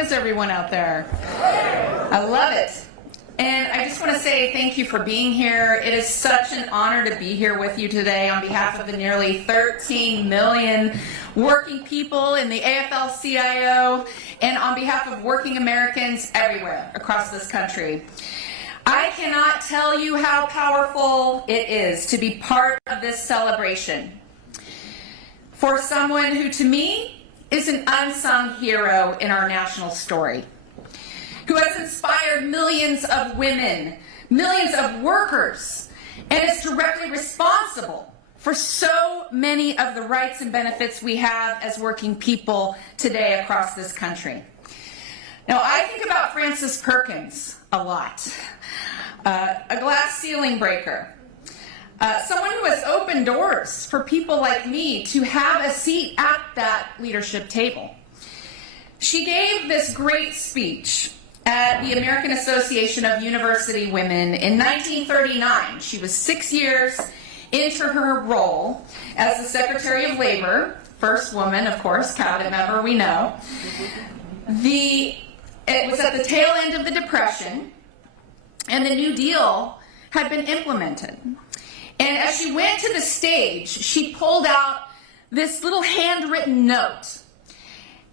is everyone out there? I love it. And I just want to say thank you for being here. It is such an honor to be here with you today on behalf of the nearly 13 million working people in the AFL-CIO and on behalf of working Americans everywhere across this country. I cannot tell you how powerful it is to be part of this celebration. For someone who, to me, is an unsung hero in our national story, who has inspired millions of women, millions of workers, and is directly responsible for so many of the rights and benefits we have as working people today across this country. Now, I think about Frances Perkins a lot, a glass ceiling breaker, someone who has opened doors for people like me to have a seat at that leadership table. She gave this great speech at the American Association of University Women in 1939. She was 6 years into her role as the Secretary of Labor, first woman, of course, cabinet member, we know. It was at the tail end of the Depression, and the New Deal had been implemented. And as she went to the stage, she pulled out this little handwritten note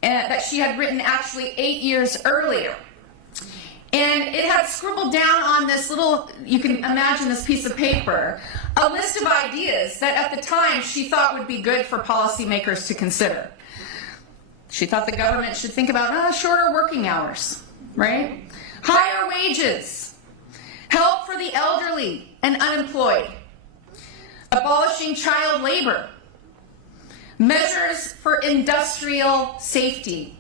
that she had written actually 8 years earlier. And it had scribbled down on this little, you can imagine this piece of paper, a list of ideas that at the time she thought would be good for policymakers to consider. She thought the government should think about shorter working hours, right? Higher wages, help for the elderly and unemployed, abolishing child labor, measures for industrial safety,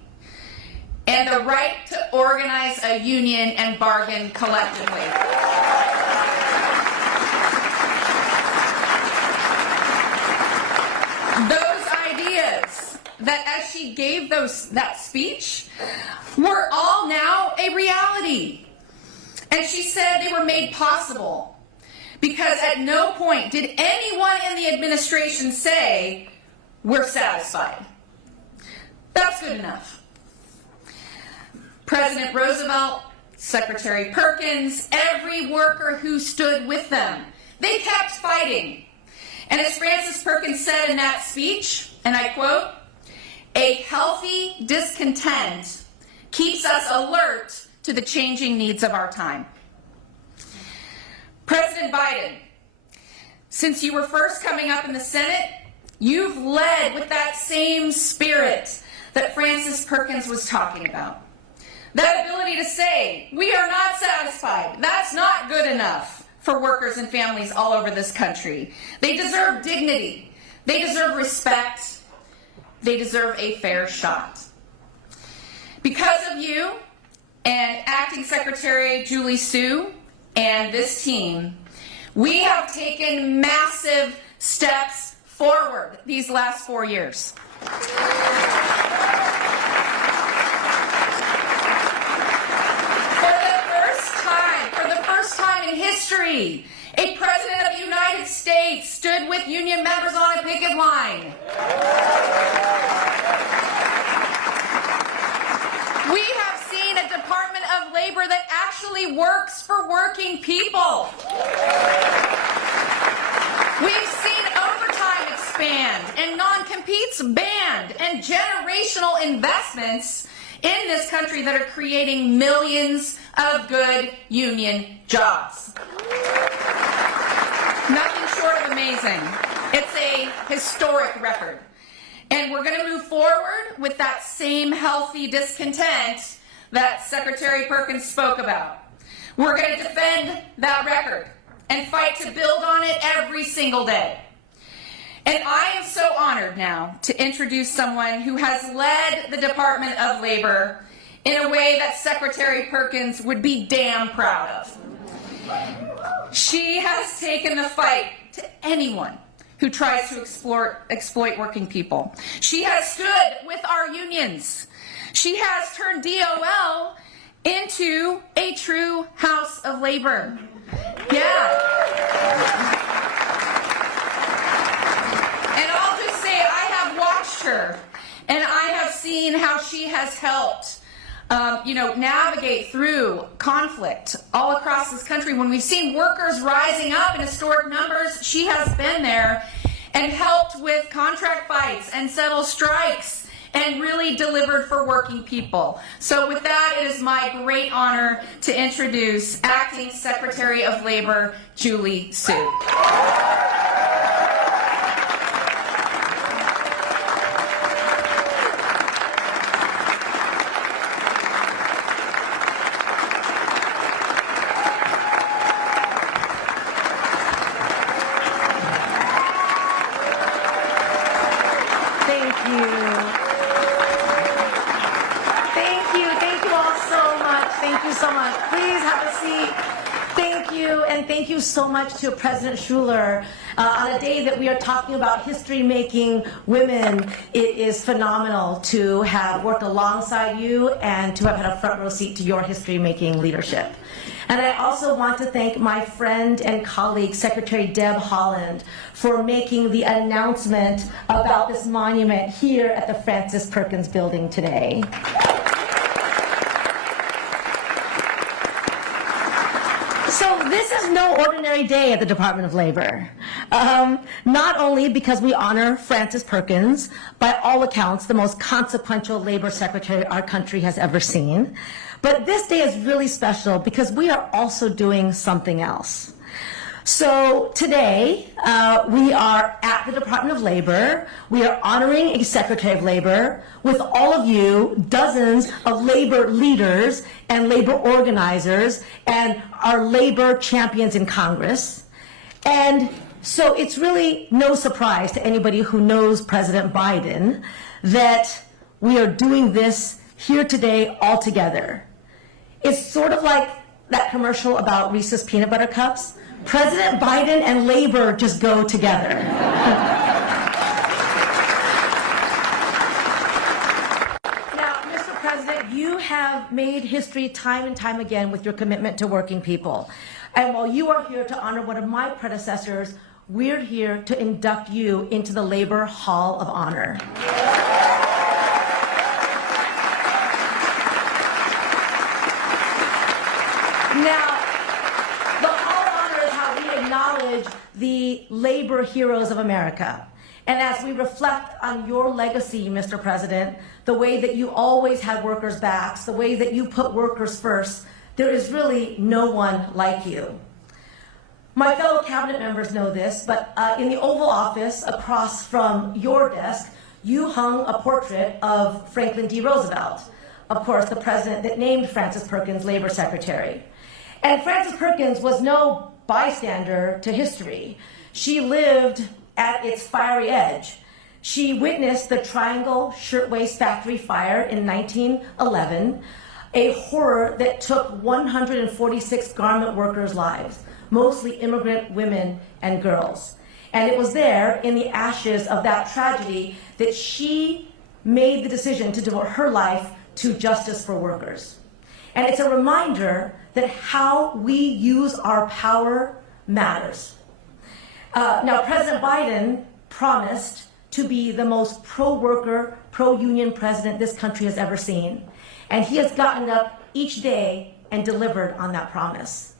and the right to organize a union and bargain collectively. Those ideas that as she gave that speech were all now a reality. And she said they were made possible because at no point did anyone in the administration say, "We're satisfied." That's good enough. President Roosevelt, Secretary Perkins, every worker who stood with them, they kept fighting. And as Frances Perkins said in that speech, and I quote, "A healthy discontent keeps us alert to the changing needs of our time." President Biden, since you were first coming up in the Senate, you've led with that same spirit that Frances Perkins was talking about. That ability to say, we are not satisfied, that's not good enough for workers and families all over this country. They deserve dignity, they deserve respect, they deserve a fair shot. Because of you and Acting Secretary Julie Su and this team, we have taken massive steps forward these last 4 years. For the first time in history, a President of the United States stood with union members on a picket line. We have seen a Department of Labor that actually works for working people. We've seen overtime expand and non-competes banned and generational investments in this country that are creating millions of good union jobs. Nothing short of amazing. It's a historic record. And we're going to move forward with that same healthy discontent that Secretary Perkins spoke about. We're going to defend that record and fight to build on it every single day. And I am so honored now to introduce someone who has led the Department of Labor in a way that Secretary Perkins would be damn proud of. She has taken the fight to anyone who tries to exploit working people. She has stood with our unions. She has turned DOL into a true house of labor. Yeah. And I'll just say, I have watched her, and I have seen how she has helped navigate through conflict all across this country. When we've seen workers rising up in historic numbers, she has been there and helped with contract fights and settle strikes and really delivered for working people. So with that, it is my great honor to introduce Acting Secretary of Labor, Julie Su. Thank you so much to President Schuler. On a day that we are talking about history-making women, it is phenomenal to have worked alongside you and to have had a front row seat to your history-making leadership. And I also want to thank my friend and colleague, Secretary Deb Haaland, for making the announcement about this monument here at the Frances Perkins Building today. So this is no ordinary day at the Department of Labor. Not only because we honor Frances Perkins, by all accounts, the most consequential labor secretary our country has ever seen, but this day is really special because we are also doing something else. So today, we are at the Department of Labor. We are honoring a Secretary of Labor with all of you, dozens of labor leaders and labor organizers and our labor champions in Congress. And so it's really no surprise to anybody who knows President Biden that we are doing this here today all together. It's sort of like that commercial about Reese's peanut butter cups. President Biden and labor just go together. Now, Mr. President, you have made history time and time again with your commitment to working people. And while you are here to honor one of my predecessors, we're here to induct you into the Labor Hall of Honor. Now, acknowledge the labor heroes of America. And as we reflect on your legacy, Mr. President, the way that you always had workers' backs, the way that you put workers first, there is really no one like you. My fellow cabinet members know this, but in the Oval Office across from your desk, you hung a portrait of Franklin D. Roosevelt, of course, the president that named Frances Perkins labor secretary. And Frances Perkins was no bystander to history. She lived at its fiery edge. She witnessed the Triangle Shirtwaist Factory fire in 1911, a horror that took 146 garment workers' lives, mostly immigrant women and girls. And it was there, in the ashes of that tragedy, that she made the decision to devote her life to justice for workers. And it's a reminder that how we use our power matters. Now, President Biden promised to be the most pro-worker, pro-union president this country has ever seen. And he has gotten up each day and delivered on that promise.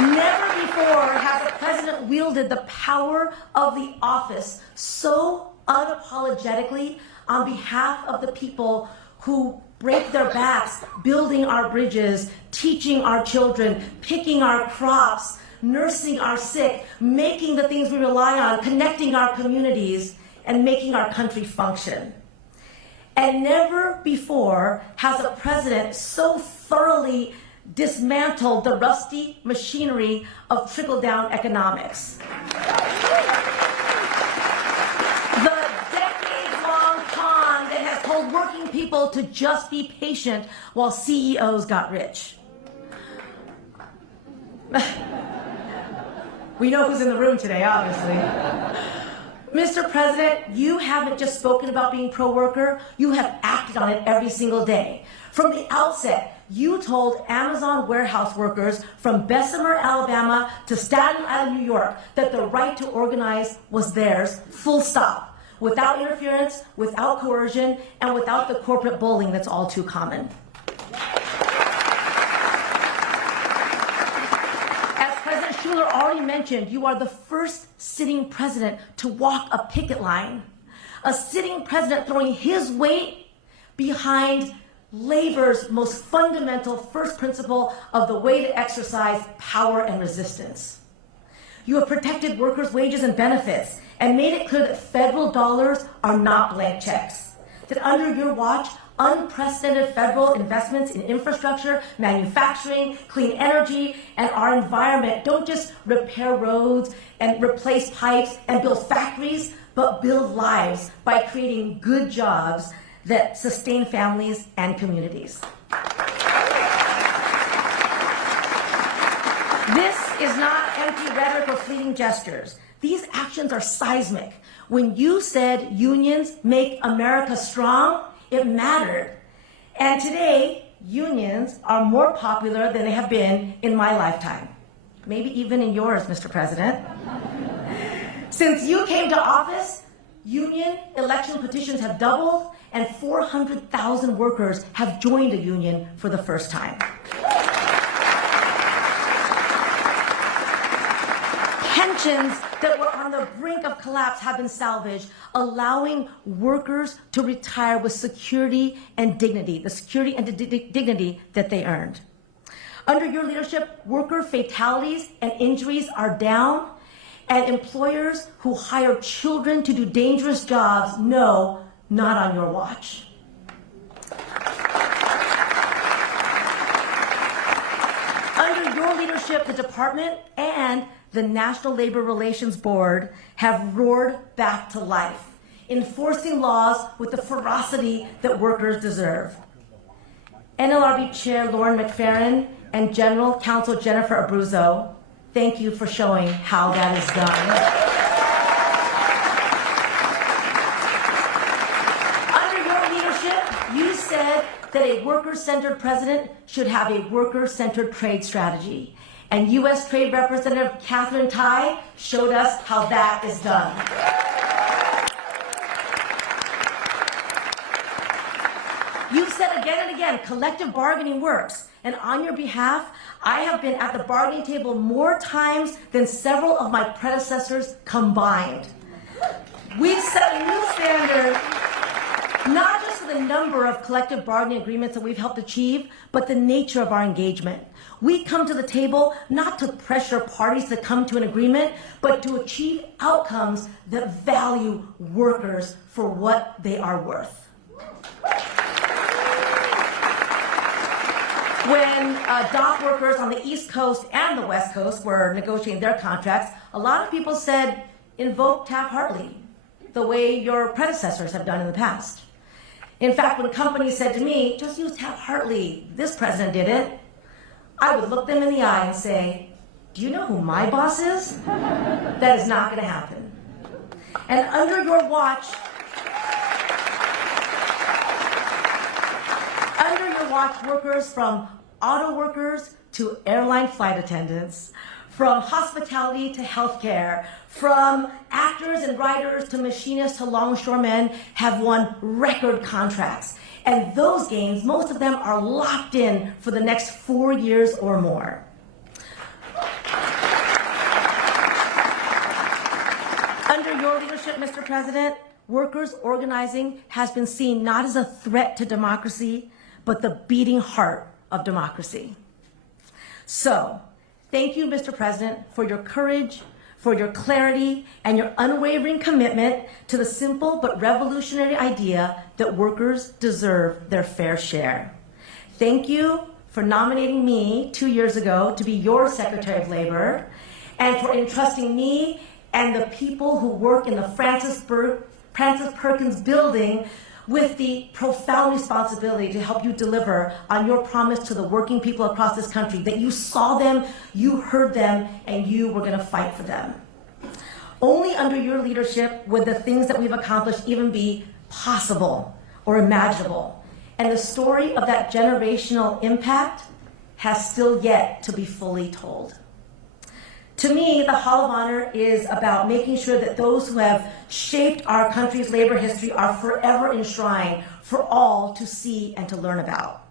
Never before has a president wielded the power of the office so unapologetically on behalf of the people who break their backs, building our bridges, teaching our children, picking our crops, nursing our sick, making the things we rely on, connecting our communities, and making our country function. And never before has a president so thoroughly dismantled the rusty machinery of trickle-down economics. Working people to just be patient while CEOs got rich. We know who's in the room today, obviously. Mr. President, you haven't just spoken about being pro-worker, you have acted on it every single day. From the outset, you told Amazon warehouse workers from Bessemer, Alabama to Staten Island, New York, that the right to organize was theirs, full stop. without interference, without coercion, and without the corporate bullying that's all too common. As President Schuler already mentioned, you are the first sitting president to walk a picket line. A sitting president throwing his weight behind labor's most fundamental first principle of the way to exercise power and resistance. You have protected workers' wages and benefits and made it clear that federal dollars are not blank checks. That under your watch, unprecedented federal investments in infrastructure, manufacturing, clean energy, and our environment don't just repair roads and replace pipes and build factories, but build lives by creating good jobs that sustain families and communities. This is not empty rhetoric or fleeting gestures. These actions are seismic. When you said unions make America strong, it mattered. And today, unions are more popular than they have been in my lifetime. Maybe even in yours, Mr. President. Since you came to office, union election petitions have doubled and 400,000 workers have joined a union for the first time. Pensions that were on the brink of collapse have been salvaged, allowing workers to retire with security and dignity, the security and dignity that they earned. Under your leadership, worker fatalities and injuries are down, and employers who hire children to do dangerous jobs know not on your watch. Under your leadership, the department and the National Labor Relations Board have roared back to life, enforcing laws with the ferocity that workers deserve. NLRB Chair Lauren McFerrin and General Counsel Jennifer Abruzzo, thank you for showing how that is done. You said that a worker-centered president should have a worker-centered trade strategy. And U.S. Trade Representative Catherine Tai showed us how that is done. You've said again and again, collective bargaining works. And on your behalf, I have been at the bargaining table more times than several of my predecessors combined. We've set a new standard, not just for the number of collective bargaining agreements that we've helped achieve, but the nature of our engagement. We come to the table not to pressure parties to come to an agreement, but to achieve outcomes that value workers for what they are worth. When dock workers on the East Coast and the West Coast were negotiating their contracts, a lot of people said, invoke Taft-Hartley, the way your predecessors have done in the past. In fact, when companies said to me, just use Taft-Hartley, this president did it, I would look them in the eye and say, do you know who my boss is? That is not going to happen. And under your watch, workers from auto workers to airline flight attendants, from hospitality to healthcare, from actors and writers to machinists to longshoremen have won record contracts. And those gains, most of them are locked in for the next 4 years or more. Under your leadership, Mr. President, workers' organizing has been seen not as a threat to democracy, but the beating heart of democracy. So, thank you, Mr. President, for your courage, for your clarity, and your unwavering commitment to the simple but revolutionary idea that workers deserve their fair share. Thank you for nominating me 2 years ago to be your Secretary of Labor, and for entrusting me and the people who work in the Francis Perkins building with the profound responsibility to help you deliver on your promise to the working people across this country, that you saw them, you heard them, and you were going to fight for them. Only under your leadership would the things that we've accomplished even be possible or imaginable. And the story of that generational impact has still yet to be fully told. To me, the Hall of Honor is about making sure that those who have shaped our country's labor history are forever enshrined for all to see and to learn about.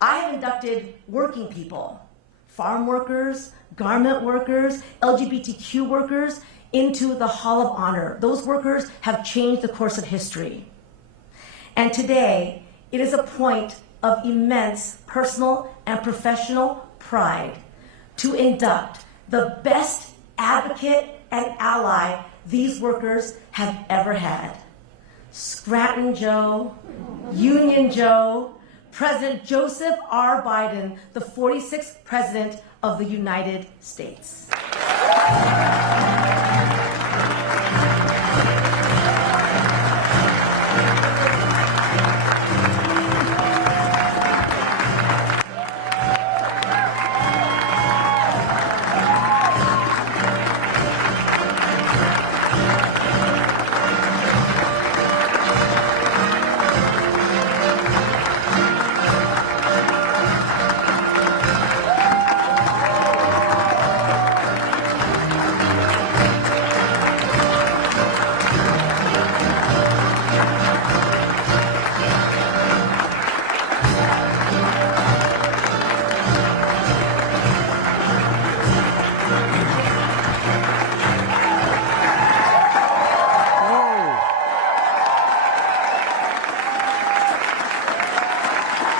I have inducted working people, farm workers, garment workers, LGBTQ workers, into the Hall of Honor. Those workers have changed the course of history. And today, it is a point of immense personal and professional pride to induct the best advocate and ally these workers have ever had. Scranton Joe, Union Joe, President Joseph R. Biden, the 46th President of the United States.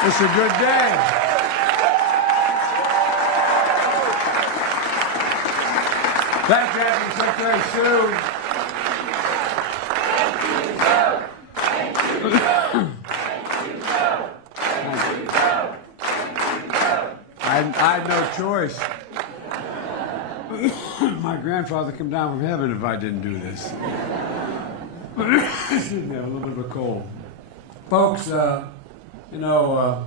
It's a good day. Thank you, Acting Secretary Sue. I had no choice. My grandfather came down from heaven if I didn't do this. Excuse me, I have a little bit of a cold. Folks, you know,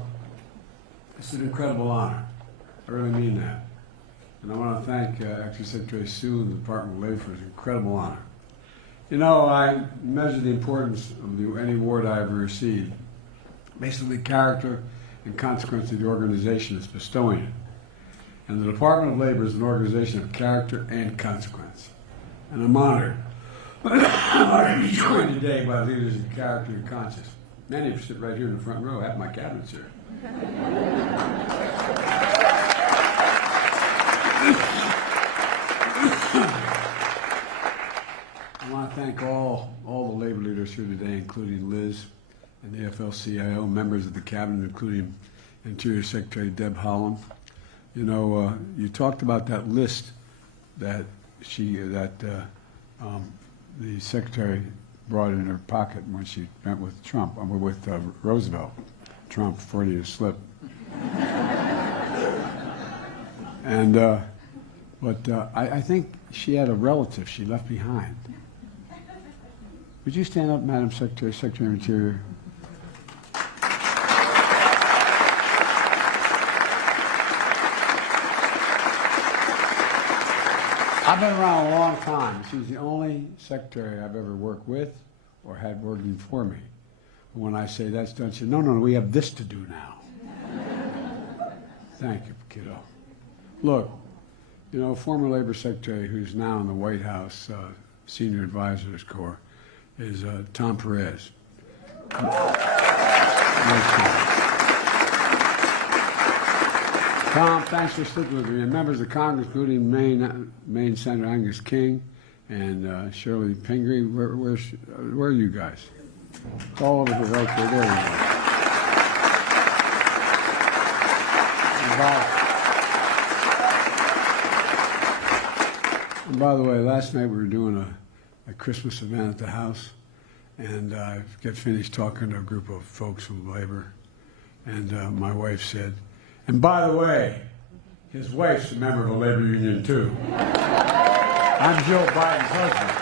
it's an incredible honor. I really mean that. And I want to thank Acting Secretary Sue and the Department of Labor for this incredible honor. You know, I measure the importance of any award I ever received. Basically, character and consequence of the organization that's bestowing it. And the Department of Labor is an organization of character and consequence. And I'm honored. I'm be joined today by leaders of character and conscience. Many of you sit right here in the front row. I have my cabinets here. I want to thank all the labor leaders here today, including Liz and the AFL-CIO, members of the cabinet, including Interior Secretary Deb Haaland. You know, you talked about that list that the secretary brought in her pocket when she met with Trump, with Roosevelt. Trump, Freudian slip. And, I think she had a relative she left behind. Would you stand up, Madam Secretary, Secretary of Interior? I've been around a long time. She's the only secretary I've ever worked with or had working for me. When I say that's done, she said, no, we have this to do now. Thank you, kiddo. Look, you know, former labor secretary who's now in the White House Senior Advisors Corps is Tom Perez. Tom, thanks for sticking with me. And members of Congress, including Maine Senator Angus King and Shirley Pingree, where are you guys? All over here. Okay, there you go. And by the way, last night we were doing a Christmas event at the house, and I get finished talking to a group of folks from labor, and my wife said, and by the way, his wife's a member of a labor union too. I'm Joe Biden's husband.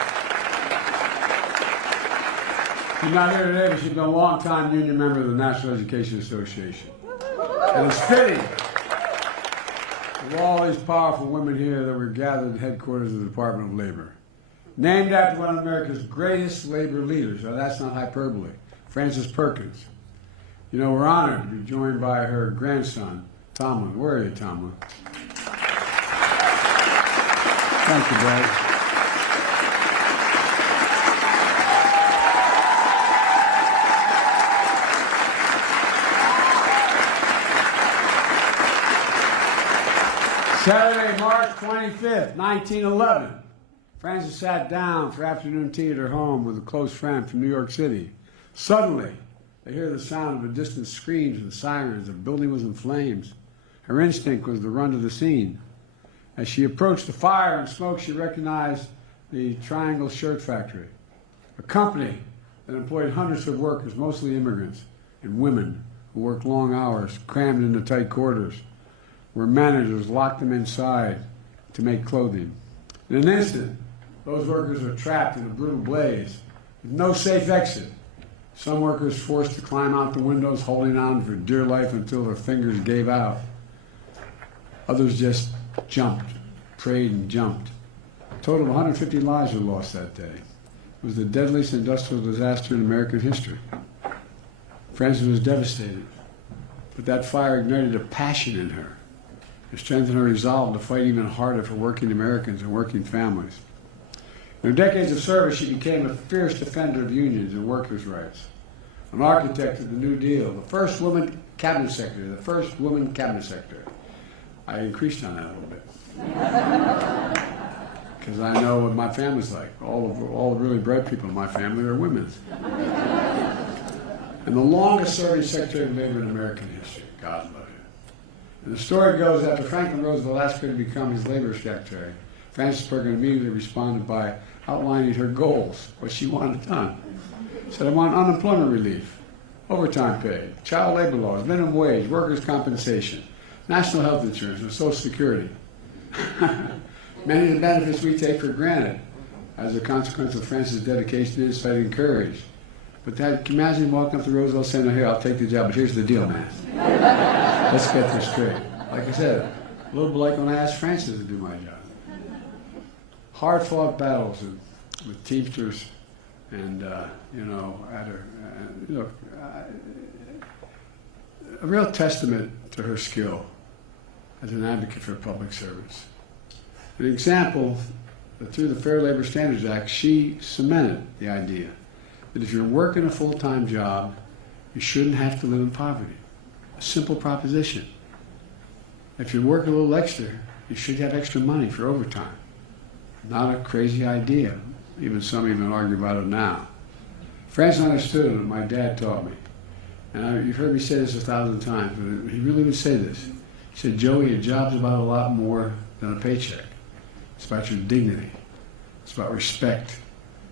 She's not here today, but she's been a long-time union member of the National Education Association. And it's fitting of all these powerful women here that were gathered at headquarters of the Department of Labor. Named after one of America's greatest labor leaders. Now that's not hyperbole. Frances Perkins. You know, we're honored to be joined by her grandson, Tomlin. Where are you, Tomlin? Thank you, Brad. Saturday, March 25th, 1911. Frances sat down for afternoon tea at her home with a close friend from New York City. Suddenly, they hear the sound of a distant screams and sirens. The building was in flames. Her instinct was to run to the scene. As she approached the fire and smoke, she recognized the Triangle Shirt Factory, a company that employed hundreds of workers, mostly immigrants, and women who worked long hours, crammed into tight quarters, where managers locked them inside to make clothing. In an instant, those workers were trapped in a brutal blaze with no safe exit. Some workers forced to climb out the windows, holding on for dear life until their fingers gave out. Others just jumped, prayed and jumped. A total of 150 lives were lost that day. It was the deadliest industrial disaster in American history. Frances was devastated, but that fire ignited a passion in her. It strengthened her resolve to fight even harder for working Americans and working families. In her decades of service, she became a fierce defender of unions and workers' rights, an architect of the New Deal, the first woman cabinet secretary, I increased on that a little bit. Because I know what my family's like. All the really bright people in my family are women. And the longest serving Secretary of Labor in American history. God love him. And the story goes, after Franklin Roosevelt asked her to become his labor secretary, Frances Bergen immediately responded by outlining her goals, what she wanted done. She said, I want unemployment relief, overtime pay, child labor laws, minimum wage, workers' compensation, national health insurance, and Social Security. Many of the benefits we take for granted as a consequence of Frances' dedication, insight, and courage. But that, can you imagine walking up to Roosevelt saying, oh, here, I'll take the job, but here's the deal, man. Let's get this straight. Like I said, a little bit like when I asked Frances to do my job. Hard-fought battles with Teamsters and, a real testament to her skill as an advocate for public service. An example that through the Fair Labor Standards Act, she cemented the idea that if you're working a full-time job, you shouldn't have to live in poverty. A simple proposition. If you work a little extra, you should have extra money for overtime. Not a crazy idea. Some even argue about it now. Frances understood it, my dad taught me. And you've heard me say this 1,000 times, but he really would say this. He said, Joey, a job's about a lot more than a paycheck. It's about your dignity. It's about respect.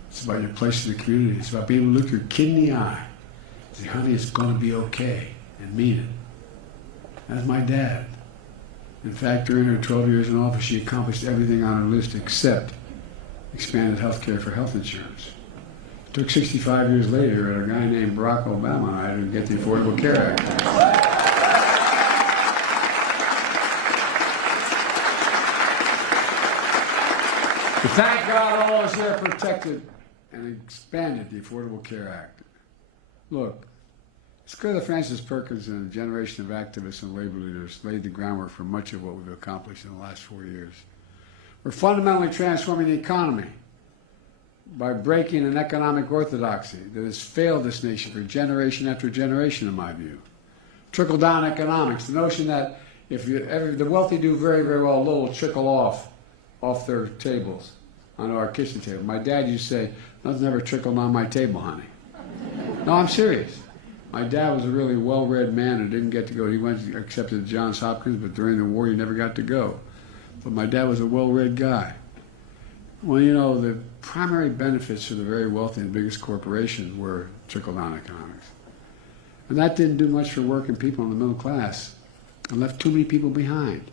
It's about your place in the community. It's about being able to look your kid in the eye and say, honey, it's going to be okay, and mean it. That's my dad. In fact, during her 12 years in office, she accomplished everything on her list except expanded health care for health insurance. It took 65 years later at a guy named Barack Obama and I to get the Affordable Care Act. To thank God, all of us here protected and expanded the Affordable Care Act. Look, it's clear that Frances Perkins and a generation of activists and labor leaders laid the groundwork for much of what we've accomplished in the last 4 years. We're fundamentally transforming the economy by breaking an economic orthodoxy that has failed this nation for generation after generation, in my view. Trickle-down economics, the notion that if the wealthy do very, very well, a little trickle off their tables onto our kitchen table. My dad used to say, nothing's ever trickled on my table, honey. No, I'm serious. My dad was a really well-read man who didn't get to go. He went accepted at Johns Hopkins, but during the war he never got to go. But my dad was a well-read guy. Well, the primary benefits for the very wealthy and biggest corporations were trickle-down economics. And that didn't do much for working people in the middle class and left too many people behind.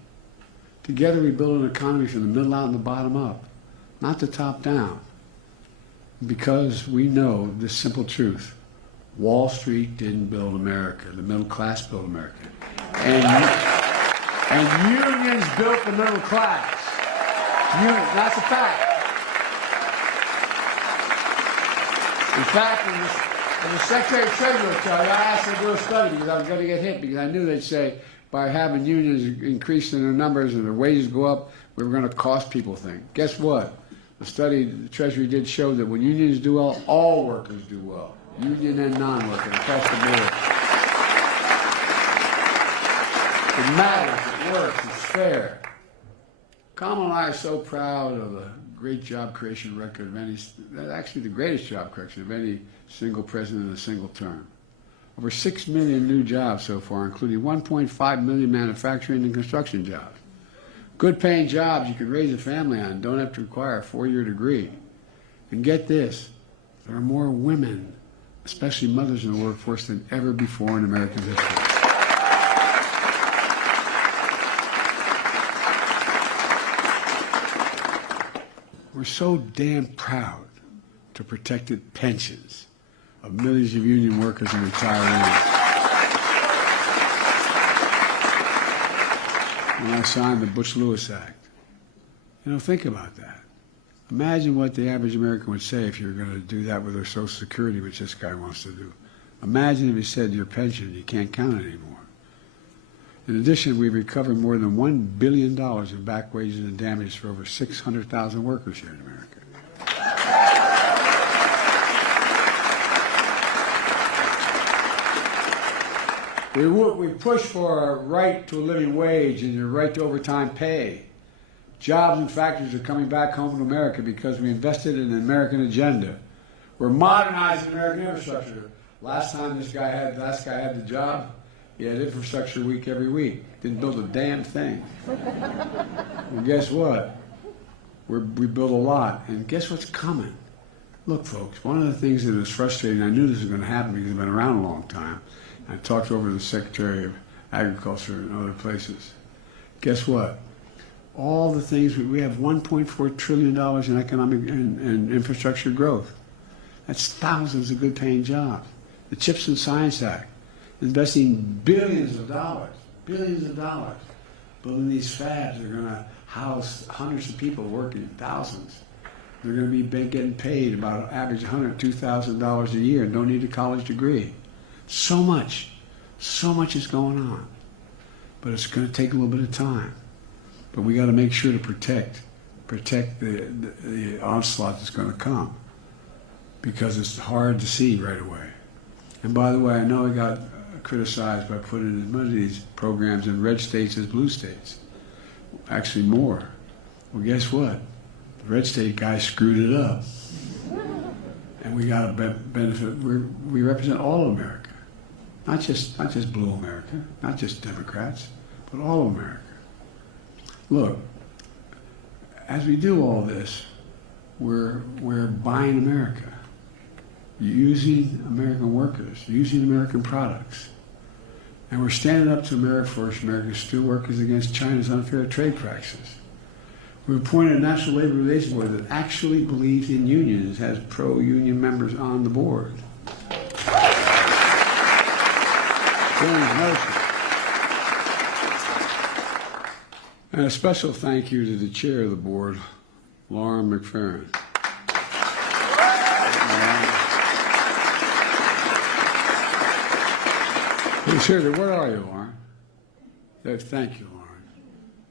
Together we build an economy from the middle out and the bottom up, not the top down. Because we know this simple truth. Wall Street didn't build America. The middle class built America. And unions built the middle class. That's a fact. In fact, when the Secretary of Treasury would tell you, I asked her to do a study because I was going to get hit because I knew they'd say, by having unions increase in their numbers and their wages go up, we were going to cost people things. Guess what? The study the Treasury did show that when unions do well, all workers do well, union and non-worker, across the board. It matters, it works, it's fair. Kamala and I are so proud of the great job creation record of any, actually the greatest job creation of any single president in a single term. Over 6 million new jobs so far, including 1.5 million manufacturing and construction jobs. Good paying jobs you could raise a family on, don't have to require a 4-year degree. And get this, there are more women, especially mothers in the workforce, than ever before in American history. We're so damn proud to protected pensions of millions of union workers and retirees. When I signed the Bush-Lewis Act, think about that. Imagine what the average American would say if you were going to do that with their Social Security, which this guy wants to do. Imagine if he said your pension, you can't count it anymore. In addition, we've recovered more than $1 billion in back wages and damages for over 600,000 workers here in America. We push for a right to a living wage and a right to overtime pay. Jobs and factories are coming back home to America because we invested in an American agenda. We're modernizing American infrastructure. Last guy had the job, he had infrastructure week every week. Didn't build a damn thing. Well, guess what? We built a lot, and guess what's coming? Look, folks, one of the things that is frustrating, I knew this was going to happen because I've been around a long time. I talked over to the Secretary of Agriculture and other places. Guess what? All the things, we have $1.4 trillion in economic and infrastructure growth. That's thousands of good paying jobs. The CHIPS and Science Act, investing billions of dollars, building these fabs. They're going to house hundreds of people working, thousands. They're going to be getting paid about an average $100,000, $2,000 a year and don't need a college degree. So much is going on. But it's going to take a little bit of time. But we got to make sure to protect the onslaught that's going to come, because it's hard to see right away. And by the way, I know I got criticized by putting as much of these programs in red states as blue states. Actually more. Well, guess what? The red state guy screwed it up. And we got to benefit. We represent all of America. Not just blue America, not just Democrats, but all of America. Look, as we do all this, we're buying America, using American workers, using American products. And we're standing up to America First, American steelworkers against China's unfair trade practices. We appointed a National Labor Relations Board that actually believes in unions, has pro-union members on the board. And a special thank you to the chair of the board, Lauren McFerrin. Seriously, where are you, Lauren? Thank you, Lauren.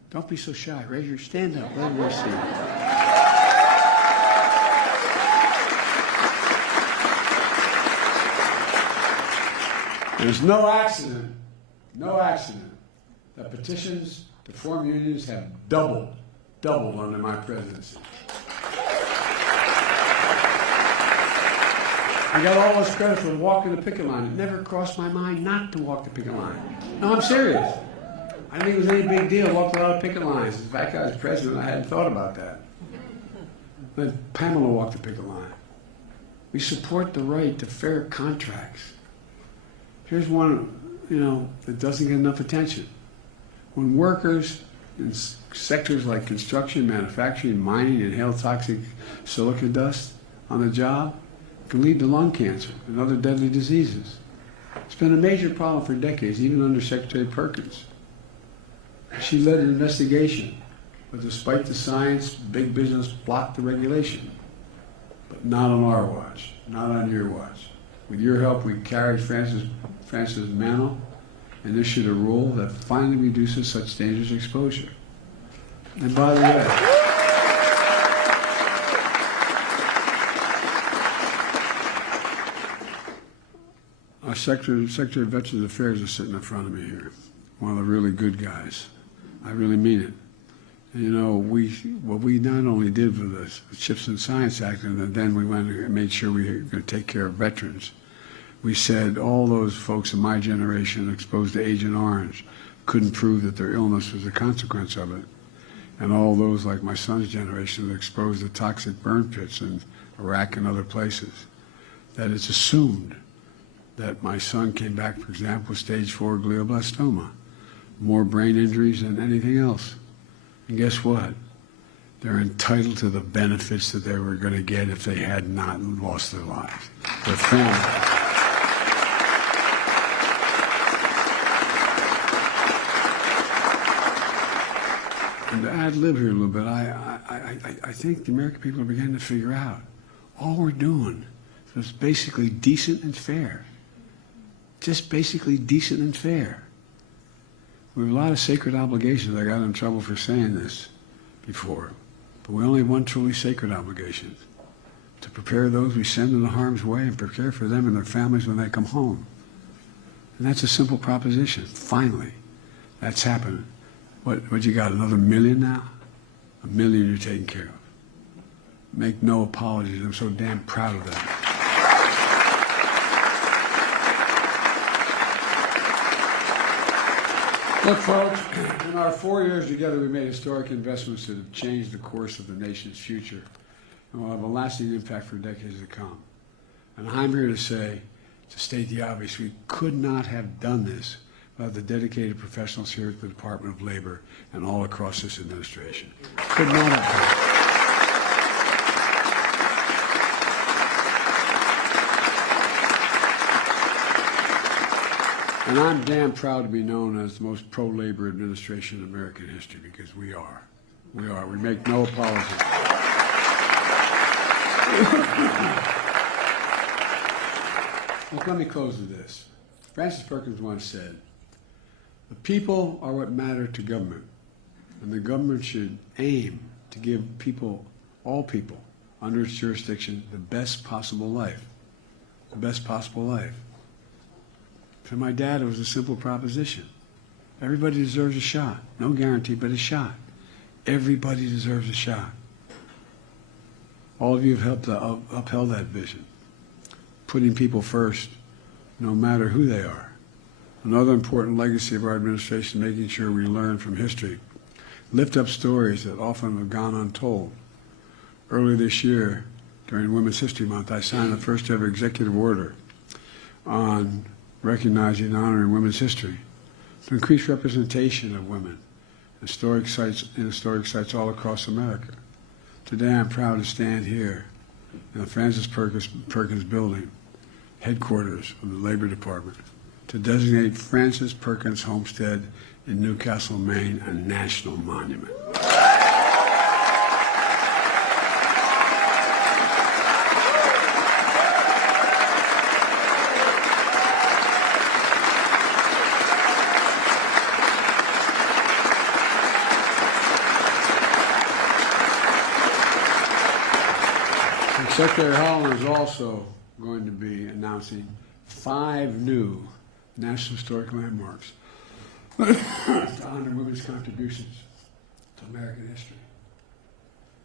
Don't be so shy. Raise your stand up. Let me see. There's no accident that petitions to form unions have doubled under my presidency. I got all this credit for walking the picket line. It never crossed my mind not to walk the picket line. No, I'm serious. I didn't think it was any big deal. I walked a lot of picket lines. In fact, I was president. I hadn't thought about that. But Pamela walked the picket line. We support the right to fair contracts. Here's one, that doesn't get enough attention. When workers in sectors like construction, manufacturing, mining inhale toxic silica dust on the job, it can lead to lung cancer and other deadly diseases. It's been a major problem for decades, even under Secretary Perkins. She led an investigation, but despite the science, big business blocked the regulation. But not on our watch, not on your watch. With your help, we carried France's mantle, and issued a rule that finally reduces such dangerous exposure. And by the way, our Secretary of Veterans Affairs is sitting in front of me here, one of the really good guys. I really mean it. And, you know, what we not only did for the Ships and Science Act, and then we went and made sure we were going to take care of veterans. We said all those folks in my generation exposed to Agent Orange couldn't prove that their illness was a consequence of it. And all those like my son's generation that exposed to toxic burn pits in Iraq and other places, that it's assumed that my son came back, for example, with stage 4 glioblastoma, more brain injuries than anything else. And guess what? They're entitled to the benefits that they were going to get if they had not lost their lives. Their family. And to ad lib here a little bit, I think the American people are beginning to figure out all we're doing is basically decent and fair. Just basically decent and fair. We have a lot of sacred obligations. I got in trouble for saying this before. But we only have one truly sacred obligation: to prepare those we send into harm's way and prepare for them and their families when they come home. And that's a simple proposition. Finally, that's happening. What you got, another million now? 1 million you're taking care of. Make no apologies. I'm so damn proud of that. Look, folks, in our 4 years together, we made historic investments that have changed the course of the nation's future and will have a lasting impact for decades to come. And I'm here to say, to state the obvious, we could not have done this without the dedicated professionals here at the Department of Labor and all across this administration. Could not have done it. And I'm damn proud to be known as the most pro-labor administration in American history, because we are. We are. We make no apologies. Look, let me close with this. Francis Perkins once said, "The people are what matter to government, and the government should aim to give people, all people, under its jurisdiction, the best possible life." The best possible life. For my dad, it was a simple proposition. Everybody deserves a shot. No guarantee, but a shot. Everybody deserves a shot. All of you have helped upheld that vision, putting people first, no matter who they are. Another important legacy of our administration, making sure we learn from history, lift up stories that often have gone untold. Earlier this year, during Women's History Month, I signed the first ever executive order on recognizing and honoring women's history to increase representation of women in historic sites all across America. Today, I'm proud to stand here in the Francis Perkins building, headquarters of the Labor Department, to designate Francis Perkins Homestead in Newcastle, Maine, a national monument. Secretary Holland is also going to be announcing 5 new National Historic Landmarks to honor women's contributions to American history.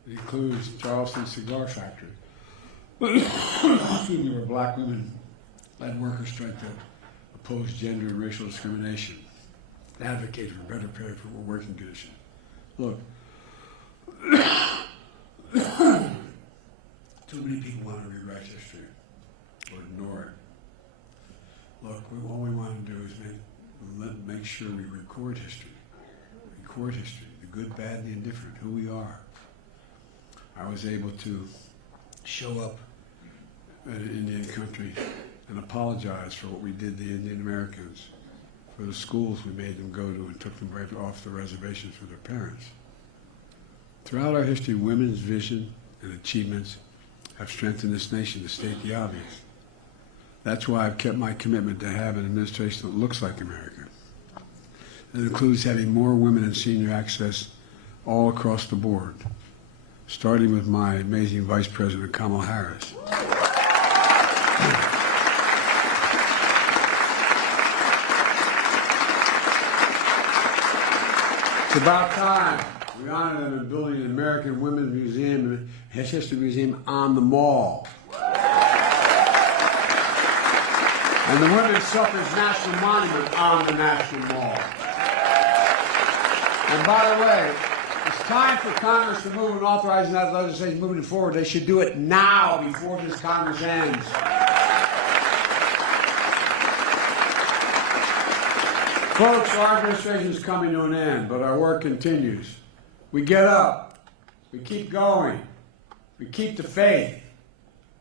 It includes Charleston Cigar Factory, where black women led workers strike to oppose gender and racial discrimination, advocate for better pay for working conditions. Look, too many people want to rewrite history or ignore it. Look, all we want to do is make sure we record history, the good, bad, and the indifferent, who we are. I was able to show up in an Indian country and apologize for what we did to the Indian Americans, for the schools we made them go to and took them right off the reservations with their parents. Throughout our history, women's vision and achievements have strengthened this nation, to state the obvious. That's why I've kept my commitment to have an administration that looks like America, It includes having more women in senior access all across the board, starting with my amazing Vice President, Kamala Harris. It's about time we honor them in building an American Women's Museum, History Museum on the Mall. And the Women's Suffrage National Monument on the National Mall. And by the way, it's time for Congress to move and authorizing that legislation moving forward. They should do it now before this Congress ends. Folks, our administration is coming to an end, but our work continues. We get up. We keep going. We keep the faith.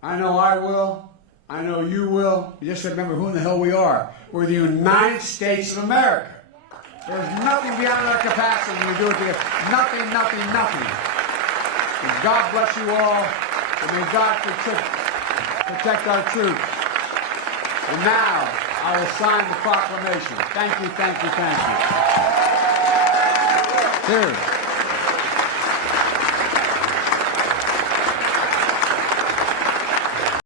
I know I will. I know you will. You just remember who in the hell we are. We're the United States of America. There's nothing beyond our capacity when we do it together. Nothing, nothing, nothing. And God bless you all, and may God protect our troops. And now, I will sign the proclamation. Thank you, thank you, thank you. Here.